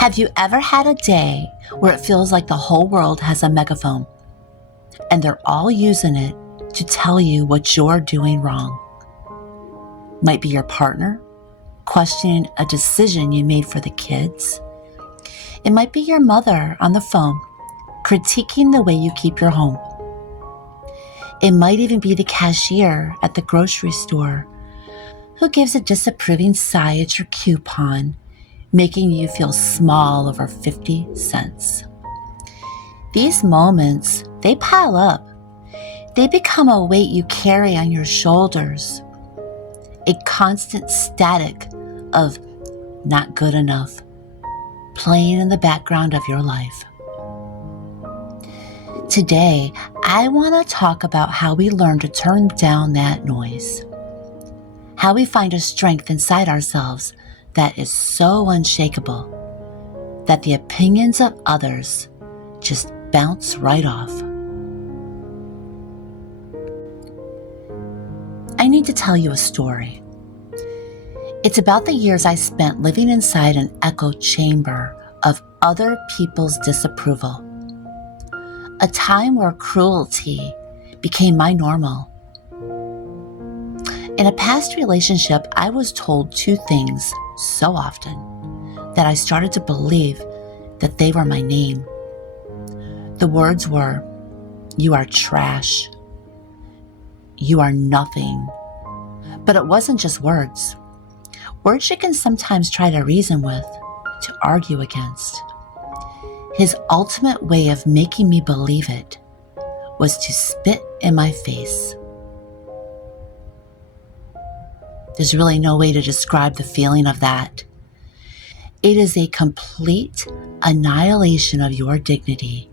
Have you ever had a day where it feels like the whole world has a megaphone and they're all using it to tell you what you're doing wrong? Might be your partner questioning a decision you made for the kids. It might be your mother on the phone critiquing the way you keep your home. It might even be the cashier at the grocery store who gives a disapproving sigh at your coupon, making you feel small over 50 cents. These moments, they pile up. They become a weight you carry on your shoulders, a constant static of not good enough playing in the background of your life. Today, I want to talk about how we learn to turn down that noise, how we find a strength inside ourselves that is so unshakable that the opinions of others just bounce right off. I need to tell you a story. It's about the years I spent living inside an echo chamber of other people's disapproval. A time where cruelty became my normal. In a past relationship, I was told two things so often that I started to believe that they were my name. The words were, "You are trash. You are nothing." But it wasn't just words. Words you can sometimes try to reason with, to argue against. His ultimate way of making me believe it was to spit in my face. There's really no way to describe the feeling of that. It is a complete annihilation of your dignity.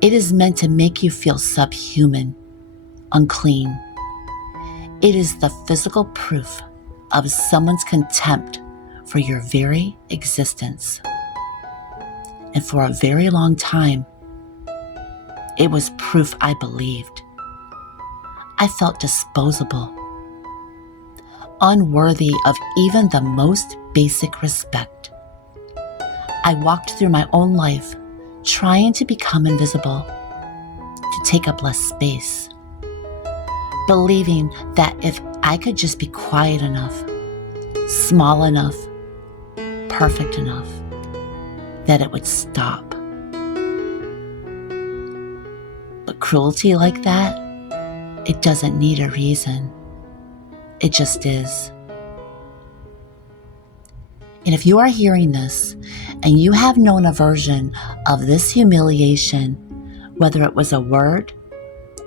It is meant to make you feel subhuman, unclean. It is the physical proof of someone's contempt for your very existence. And for a very long time, it was proof I believed. I felt disposable, unworthy of even the most basic respect. I walked through my own life trying to become invisible, to take up less space, believing that if I could just be quiet enough, small enough, perfect enough, that it would stop. But cruelty like that, it doesn't need a reason. It just is. And if you are hearing this and you have known a version of this humiliation, whether it was a word,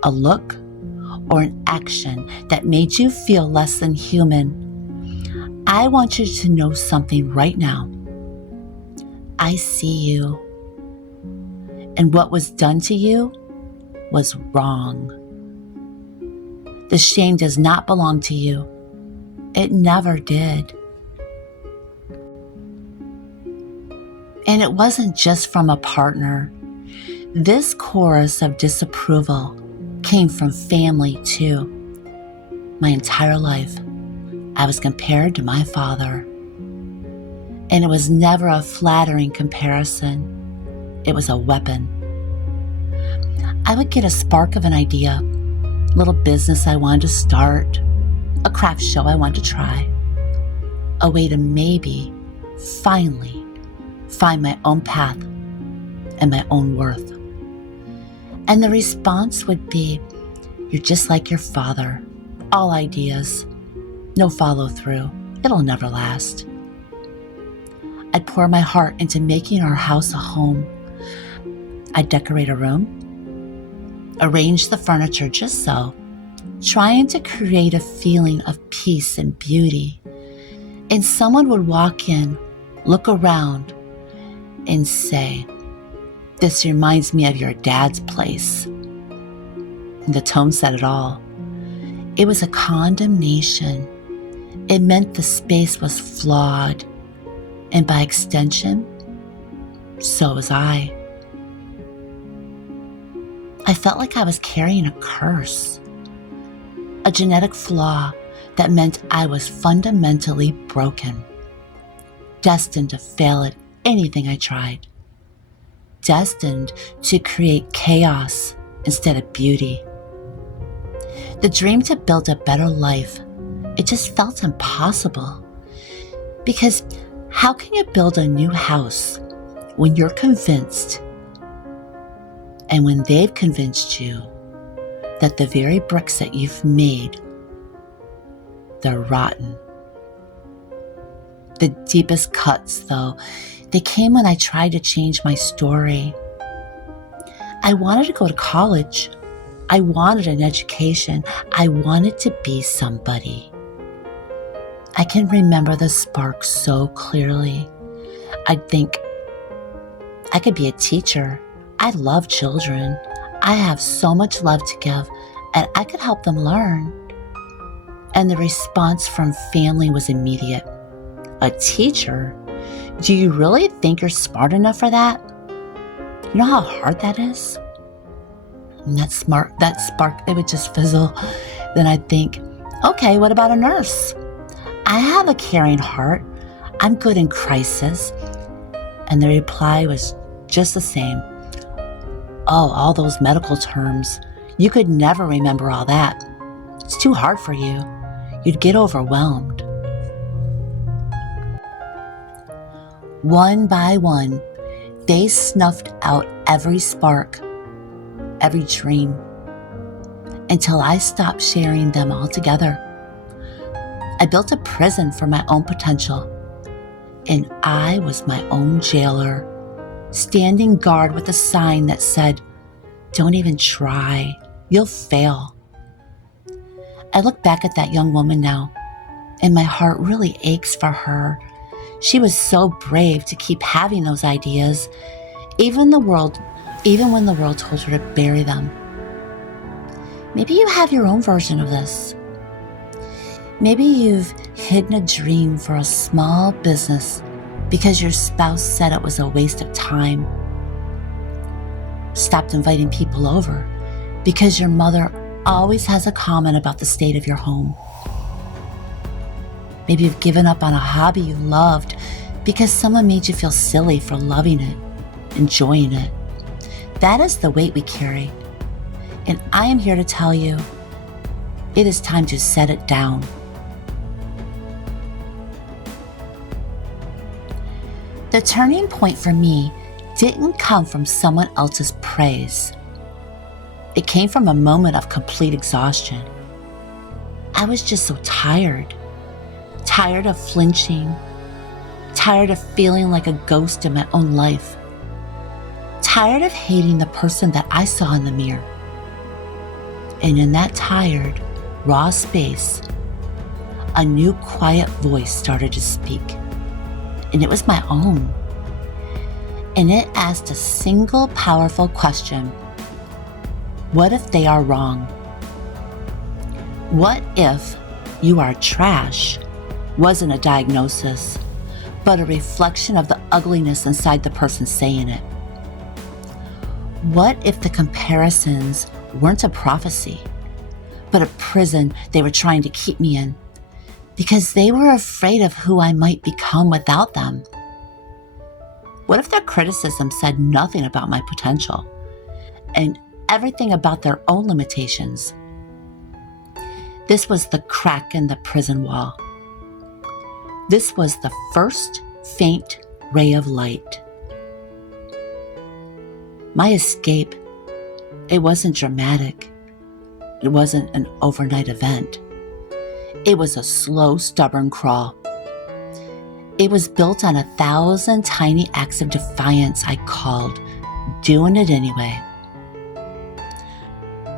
a look, or an action that made you feel less than human, I want you to know something right now. I see you. And what was done to you was wrong. The shame does not belong to you. It never did. And it wasn't just from a partner. This chorus of disapproval came from family too. My entire life, I was compared to my father. And it was never a flattering comparison. It was a weapon. I would get a spark of an idea, little business I wanted to start, a craft show I wanted to try, a way to maybe, finally, find my own path and my own worth. And the response would be, "You're just like your father, all ideas, no follow through, it'll never last." I'd pour my heart into making our house a home. I'd decorate a room, arrange the furniture just so, trying to create a feeling of peace and beauty. And someone would walk in, look around, and say, "This reminds me of your dad's place." And the tone said it all. It was a condemnation. It meant the space was flawed. And by extension, so was I. I felt like I was carrying a curse, a genetic flaw that meant I was fundamentally broken, destined to fail at anything I tried, destined to create chaos instead of beauty. The dream to build a better life, it just felt impossible. Because how can you build a new house when you're convinced, and when they've convinced you, that the very bricks that you've made, they're rotten? The deepest cuts, though, they came when I tried to change my story. I wanted to go to college. I wanted an education. I wanted to be somebody. I can remember the spark so clearly. I'd think, I could be a teacher. I love children. I have so much love to give, and I could help them learn. And the response from family was immediate. A teacher? Do you really think you're smart enough for that? You know how hard that is? And that spark, it would just fizzle. Then I'd think, okay, what about a nurse? I have a caring heart. I'm good in crisis. And the reply was just the same. Oh, all those medical terms. You could never remember all that. It's too hard for you. You'd get overwhelmed. One by one, they snuffed out every spark, every dream, until I stopped sharing them altogether. I built a prison for my own potential, and I was my own jailer, standing guard with a sign that said, "Don't even try, you'll fail." I look back at that young woman now, and my heart really aches for her. She was so brave to keep having those ideas, even when the world told her to bury them. Maybe you have your own version of this. Maybe you've hidden a dream for a small business because your spouse said it was a waste of time. Stopped inviting people over because your mother always has a comment about the state of your home. Maybe you've given up on a hobby you loved because someone made you feel silly for loving it, enjoying it. That is the weight we carry. And I am here to tell you, it is time to set it down. The turning point for me didn't come from someone else's praise. It came from a moment of complete exhaustion. I was just so tired of flinching, tired of feeling like a ghost in my own life, tired of hating the person that I saw in the mirror. And in that tired, raw space, a new quiet voice started to speak. And it was my own. And it asked a single powerful question. What if they are wrong? What if "you are trash" wasn't a diagnosis, but a reflection of the ugliness inside the person saying it? What if the comparisons weren't a prophecy, but a prison they were trying to keep me in because they were afraid of who I might become without them? What if their criticism said nothing about my potential and everything about their own limitations? This was the crack in the prison wall. This was the first faint ray of light. My escape, it wasn't dramatic. It wasn't an overnight event. It was a slow, stubborn crawl. It was built on 1,000 tiny acts of defiance I called doing it anyway.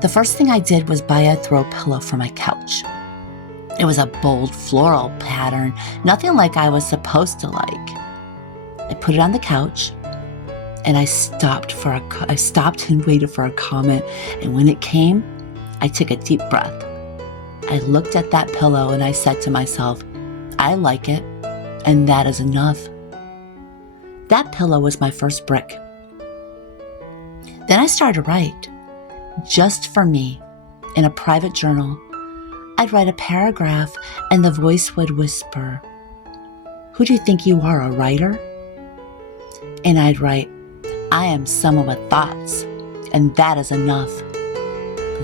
The first thing I did was buy a throw pillow for my couch. It was a bold floral pattern, nothing like I was supposed to like. I put it on the couch, and I stopped and waited for a comment, and when it came, I took a deep breath. I looked at that pillow and I said to myself, I like it, and that is enough. That pillow was my first brick. Then I started to write, just for me, in a private journal. I'd write a paragraph and the voice would whisper, "Who do you think you are, a writer?" And I'd write, I am someone with thoughts, and that is enough.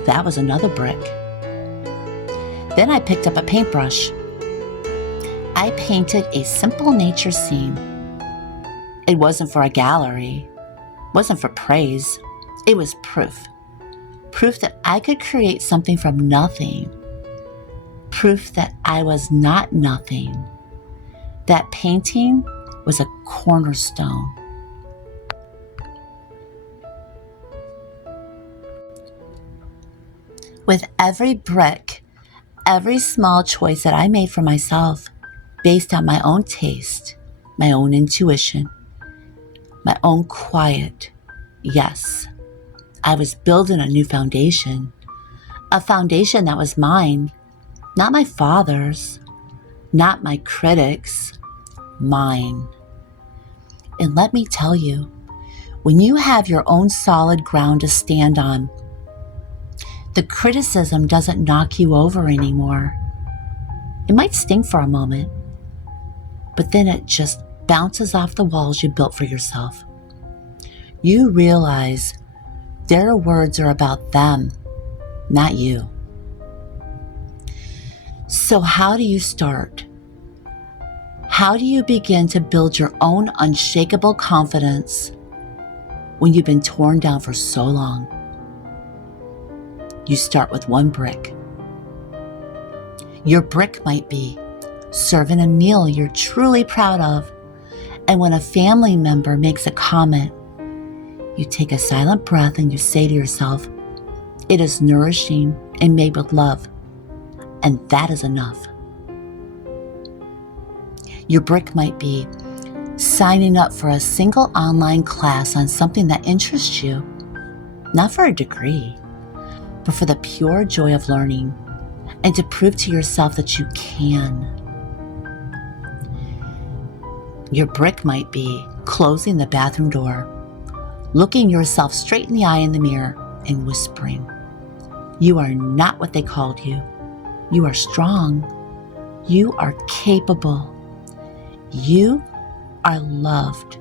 That was another brick. Then I picked up a paintbrush. I painted a simple nature scene. It wasn't for a gallery, wasn't for praise. It was proof. Proof that I could create something from nothing. Proof that I was not nothing. That painting was a cornerstone. With every brick, every small choice that I made for myself, based on my own taste, my own intuition, my own quiet, yes, I was building a new foundation, a foundation that was mine, not my father's, not my critics, mine. And let me tell you, when you have your own solid ground to stand on, the criticism doesn't knock you over anymore. It might sting for a moment, but then it just bounces off the walls you built for yourself. You realize their words are about them, not you. So how do you start? How do you begin to build your own unshakable confidence when you've been torn down for so long? You start with one brick. Your brick might be serving a meal you're truly proud of, and when a family member makes a comment, you take a silent breath and you say to yourself, it is nourishing and made with love, and that is enough. Your brick might be signing up for a single online class on something that interests you, not for a degree, but for the pure joy of learning and to prove to yourself that you can. Your brick might be closing the bathroom door, looking yourself straight in the eye in the mirror and whispering, you are not what they called you. You are strong. You are capable. You are loved.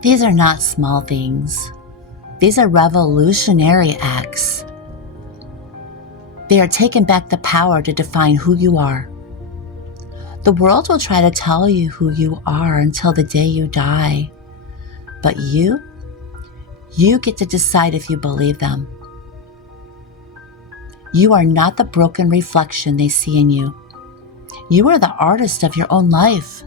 These are not small things. These are revolutionary acts. They are taking back the power to define who you are. The world will try to tell you who you are until the day you die. But you get to decide if you believe them. You are not the broken reflection they see in you. You are the artist of your own life.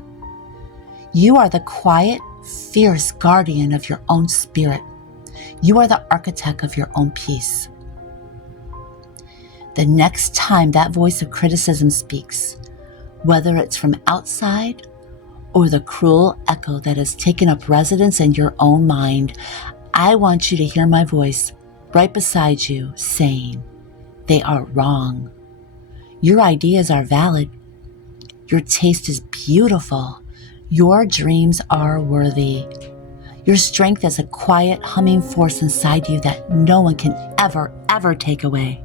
You are the quiet, fierce guardian of your own spirit. You are the architect of your own peace. The next time that voice of criticism speaks, whether it's from outside or the cruel echo that has taken up residence in your own mind, I want you to hear my voice right beside you saying, they are wrong. Your ideas are valid. Your taste is beautiful. Your dreams are worthy. Your strength is a quiet, humming force inside you that no one can ever, ever take away.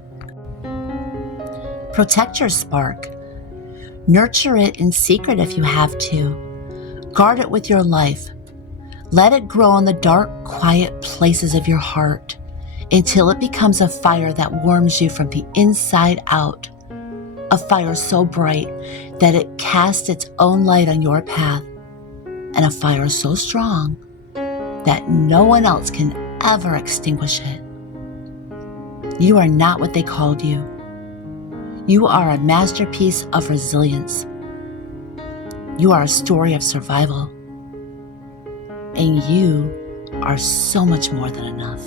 Protect your spark. Nurture it in secret if you have to. Guard it with your life. Let it grow in the dark, quiet places of your heart until it becomes a fire that warms you from the inside out. A fire so bright that it casts its own light on your path. And a fire so strong that no one else can ever extinguish it. You are not what they called you. You are a masterpiece of resilience. You are a story of survival. And you are so much more than enough.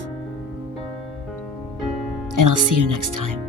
And I'll see you next time.